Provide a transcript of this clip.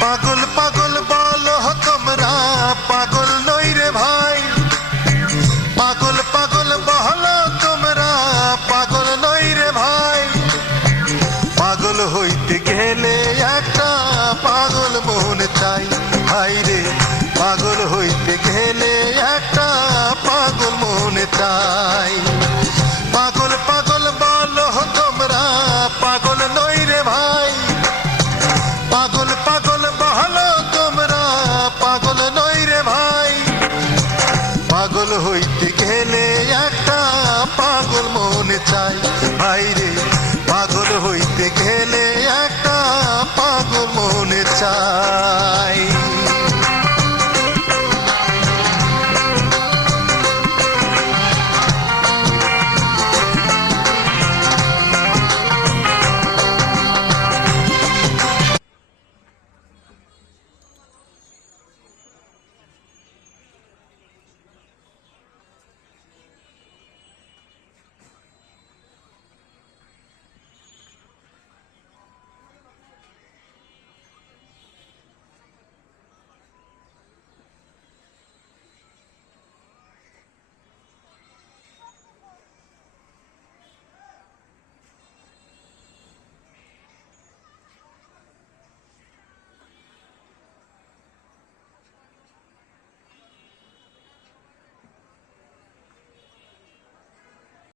পাগল পাগল বলো তোমরা, পাগল নই রে ভাই। পাগল পাগল বলো তোমরা, পাগল নই রে ভাই। পাগল হইতে গেলে একটা পাগল মন চাই, ভাই রে। পাগল হইতে গেলে একটা পাগল মন চাই। পাগল পাগল বলো তোমরা, পাগল নই রে ভাই। পাগল পাগল বলো তোমরা, পাগল নই রে ভাই। পাগল হইতে গেলে একটা পাগল মন চাই, ভাই রে। পাগল হইতে গেলে একটা পাগল মন চাই।